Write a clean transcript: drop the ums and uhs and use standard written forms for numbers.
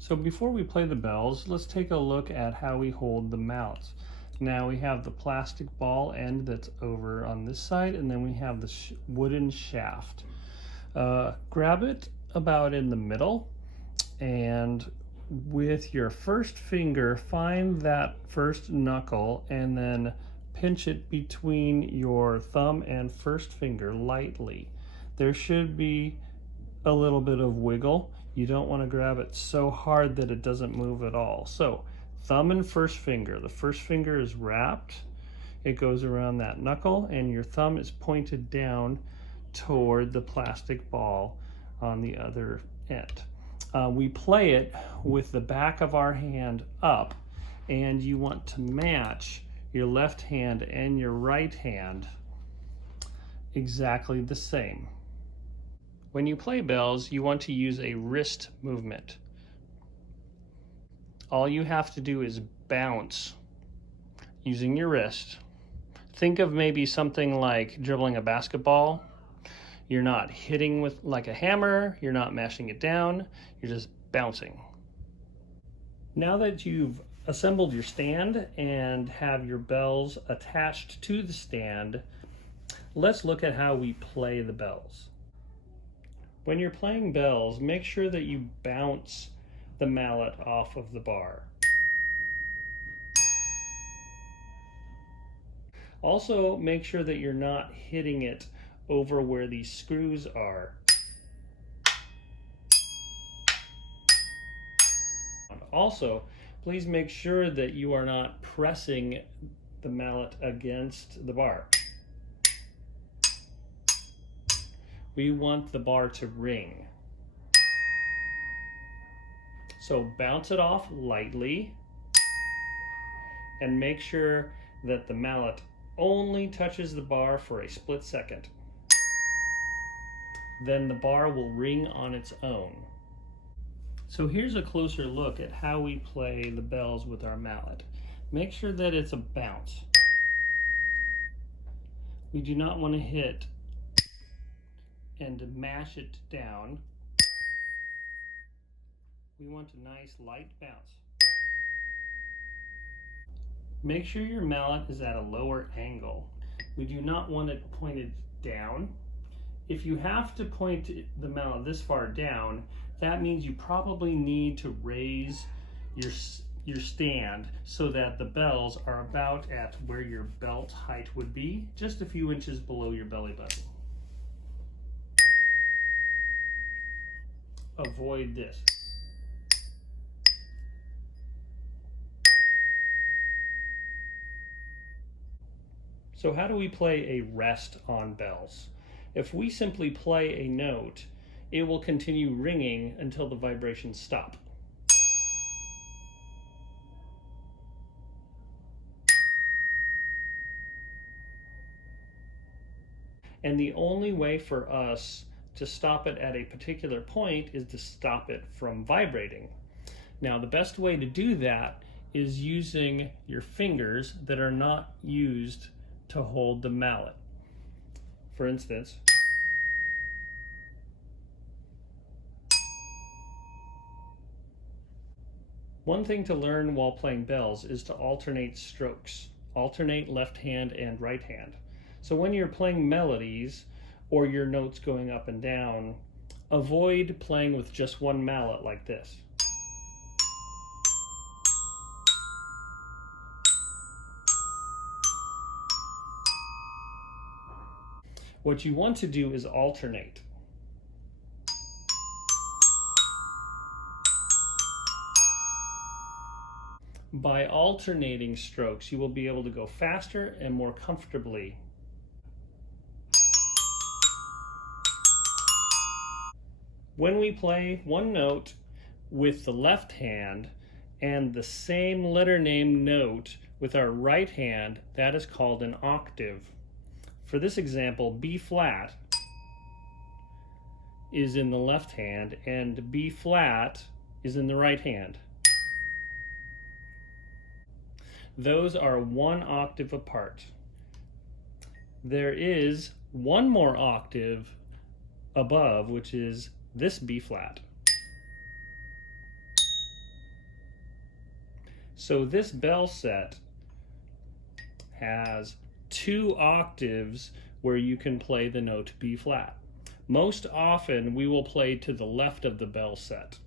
So before we play the bells, let's take a look at how we hold the mallets. Now we have the plastic ball end that's over on this side, and then we have the wooden shaft. Grab it about in the middle, and with your first finger, find that first knuckle and then pinch it between your thumb and first finger lightly. There should be a little bit of wiggle. You don't want to grab it so hard that it doesn't move at all. So thumb and first finger. The first finger is wrapped. It goes around that knuckle, and your thumb is pointed down toward the plastic ball on the other end. We play it with the back of our hand up, and you want to match your left hand and your right hand exactly the same. When you play bells, you want to use a wrist movement. All you have to do is bounce using your wrist. Think of maybe something like dribbling a basketball. You're not hitting with like a hammer, you're not mashing it down, you're just bouncing. Now that you've assembled your stand and have your bells attached to the stand, let's look at how we play the bells. When you're playing bells, make sure that you bounce the mallet off of the bar. Also, make sure that you're not hitting it over where these screws are. Also, please make sure that you are not pressing the mallet against the bar. We want the bar to ring. So bounce it off lightly and make sure that the mallet only touches the bar for a split second. Then the bar will ring on its own. So here's a closer look at how we play the bells with our mallet. Make sure that it's a bounce. We do not want to hit and mash it down. We want a nice light bounce. Make sure your mallet is at a lower angle. We do not want it pointed down. If you have to point the mallet this far down, that means you probably need to raise your stand so that the bells are about at where your belt height would be, just a few inches below your belly button. Avoid this. So how do we play a rest on bells? If we simply play a note, it will continue ringing until the vibrations stop. And the only way for us to stop it at a particular point is to stop it from vibrating. Now, the best way to do that is using your fingers that are not used to hold the mallet. For instance, one thing to learn while playing bells is to alternate strokes. Alternate left hand and right hand. So when you're playing melodies or your notes going up and down, avoid playing with just one mallet like this. What you want to do is alternate. By alternating strokes, you will be able to go faster and more comfortably. When we play one note with the left hand and the same letter name note with our right hand, that is called an octave. For this example, B flat is in the left hand and B flat is in the right hand. Those are one octave apart. There is one more octave above, which is this B flat. So this bell set has 2 octaves where you can play the note B flat. Most often we will play to the left of the bell set.